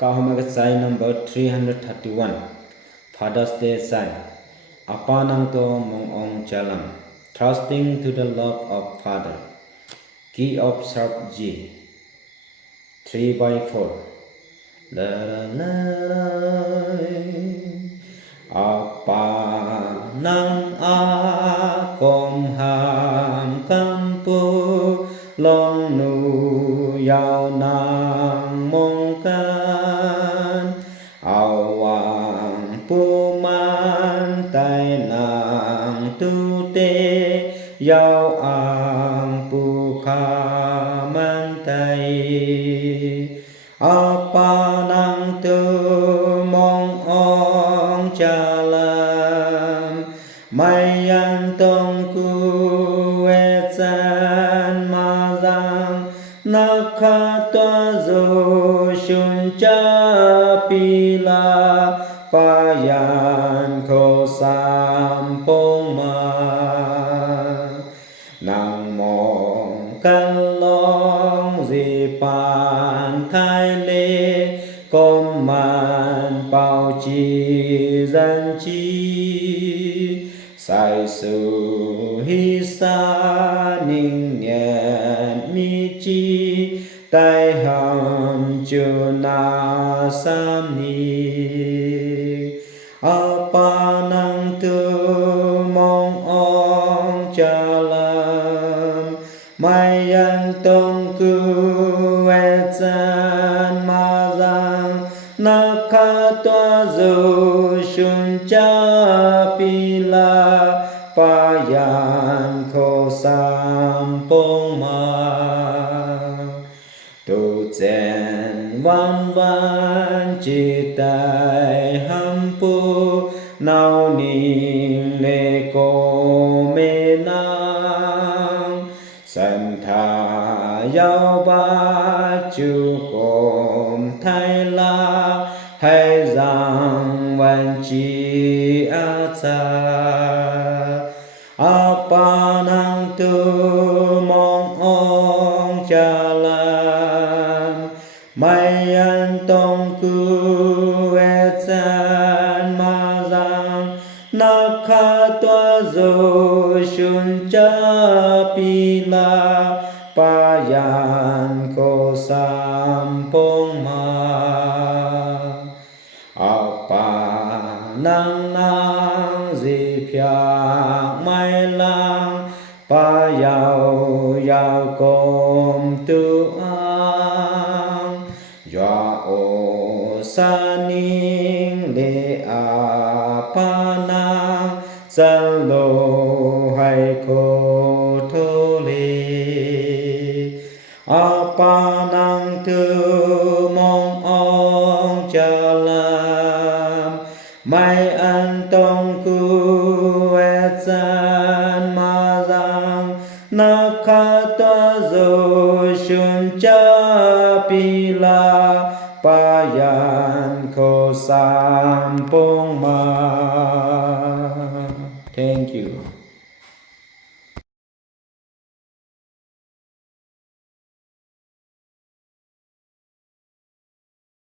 Kahumagasai number 331. Father's Day Sai. Apanang to mong ong chalam. Trusting to the love of Father. Key of sharp G. 3/4. La la la la. Apanang akom ham kampu long nu yao nang mong can awang pu man tai nang tu te yao ang pu kha man tai apa nang tu mong ong cha lam mai an tong ku e chan ma giang na kha toa zo shun cha pi la pa yan kho sam pong ma nang mong kan long di pan thai lê com man bao chi dân chi sai su hi sa ninh nhẹn mi chi tai hàm chu na sam ni apa nang tu mong ong cha lam mai an tong ku e chan ma giang na kha toa zo shun cha pi la pa yan kho sam pong ma tu chen van van chi tai ham pu nao ni le ko me nang san tha yao ba chu kom thai la hay rằng van chi a cha apa nang tu mong ong cha lam mai an tong ku e chan ma giang na kha toa zo shun cha pi la pa yan kho sam pong ma apa nang nang di phiak mai lang pa yao yao kom tu ang ya o sa ning le a pa nang san lo hai ko tho le apa nang tu mong ong cha lam mai an tong ku e chan ma giang na kha toa zo shun cha pi la pa yan kho sam pong ma. Thank you.